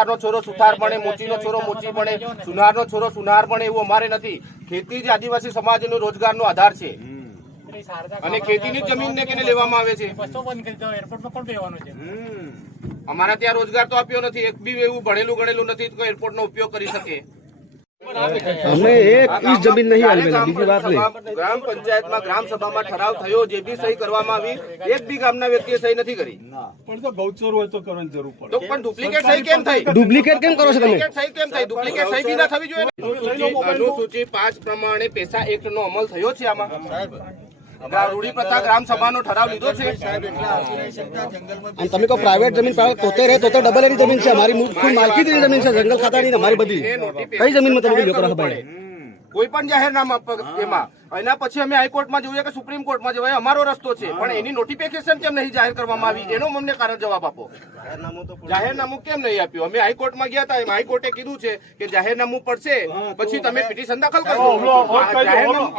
સુથારનો છોરો સુથાર ભણે મોચીનો છોરો મોચી ભણે સુનારનો છોરો સુનાર ભણે એવું અમારે નથી. ખેતી જ આદિવાસી સમાજનો રોજગારનો આધાર છે. અને ખેતીની જમીનને કેને લેવામાં આવે છે? અમારા ત્યાં રોજગાર તો આપ્યો નથી. એક બી એવું ભણેલું ગણેલું નથી તો એરપોર્ટનો ઉપયોગ કરી શકે. અમને એક ઈ જમીન નહીં આલવેલી બીજી વાત નહીં. ગ્રામ- પંચાયતમાં ગ્રામ સભામાં ઠરાવ થયો જે બી સહી કરવામાં આવી એક બી ગામના વ્યક્તિએ સહી નથી કરી. પણ તો ગૌચર હોય તો કરવાની જરૂર પડે. તો પણ ડુપ્લિકેટ સહી કેમ થઈ? ડુપ્લિકેટ કેમ કરો છો તમે? સહી કેમ થઈ? ડુપ્લિકેટ સહી બી ના થવી જોઈએ અનુસૂચિ- અનુસૂચિ પાંચ પ્રમાણે પૈસા એક્ટ નો અમલ થયો છે આમાં. પ્રથા ગ્રામ સભાનો ઠરાવ લીધો છે. અને તમે કહો પ્રાઇવેટ જમીન તોતે રહે તોતે ડબલ એની જમીન છે. અમારી ખુદ માલકીની જમીન છે. જંગલ ખાતાની ને અમારી બધી. કઈ જમીનમાં તમે લોકો રહો કોઈ પણ જાહેરનામા એમાં. એના પછી અમે હાઈકોર્ટમાં જોઈએ કે સુપ્રીમ કોર્ટમાં જવાય અમારો રસ્તો છે. પણ એની નોટિફિકેશન કેમ નહીં જાહેર કરવામાં આવી? એનો અમને કારણ જવાબ આપો. જાહેરનામું કેમ નહીં આપ્યું? અમે હાઈકોર્ટમાં ગયા હતા. એમાં હાઈકોર્ટે કીધું છે કે જાહેરનામું પડશે. પછી તમે પિટિશન દાખલ કરો જાહેરનામું